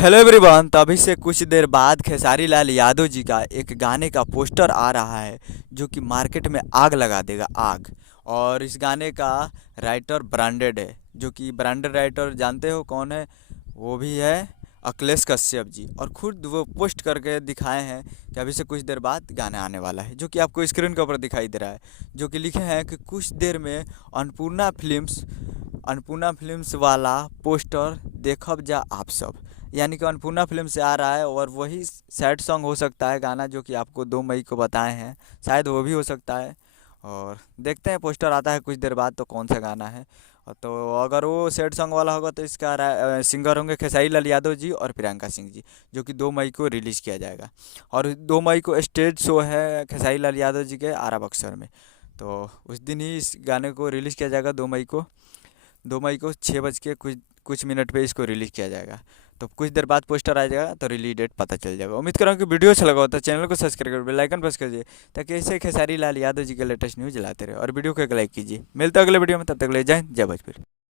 Hello everyone. तो अभी से कुछ देर बाद खेसारी लाल यादव जी का एक गाने का पोस्टर आ रहा है जो कि मार्केट में आग लगा देगा, आग। और इस गाने का राइटर ब्रांडेड है, जो कि ब्रांडेड राइटर जानते हो कौन है? वो भी है अखिलेश कश्यप जी। और खुद वो पोस्ट करके दिखाए हैं कि अभी से कुछ देर बाद गाना आने वाला है, जो कि आपको स्क्रीन के ऊपर दिखाई दे रहा है। जो कि लिखे हैं कि कुछ देर में अन्नपूर्णा फिल्म्स वाला पोस्टर देखब जा आप सब। यानी कि अन्नपूर्णा फिल्म से आ रहा है और वही सैड सॉन्ग हो सकता है गाना, जो कि आपको 2 मई को बताए हैं। शायद वो भी हो सकता है। और देखते हैं पोस्टर आता है कुछ देर बाद तो कौन सा गाना है। और तो अगर वो सैड सॉन्ग वाला होगा तो इसका सिंगर होंगे खेसारी लाल यादव जी और प्रियंका सिंह जी, जो कि 2 मई को रिलीज़ किया जाएगा। और 2 मई को स्टेज शो है खेसारी लाल यादव जी के आरा बक्सर में। तो उस दिन ही इस गाने को रिलीज़ किया जाएगा। 2 मई को 6 बज के कुछ कुछ मिनट पे इसको रिलीज़ किया जाएगा। तो कुछ देर बाद पोस्टर आ जाएगा तो रिलीज डेट पता चल जाएगा। उम्मीद कर रहा हूँ कि वीडियो अच्छा लगा हो तो चैनल को सब्सक्राइब कर बेल आइकन प्रेस कीजिए, ताकि ऐसे खेसारी लाल यादव जी के लेटेस्ट न्यूज़ लाते रहे। और वीडियो को एक लाइक कीजिए। मिलते हैं अगले वीडियो में, तब तक ले जाएं, जय भोजपुरी।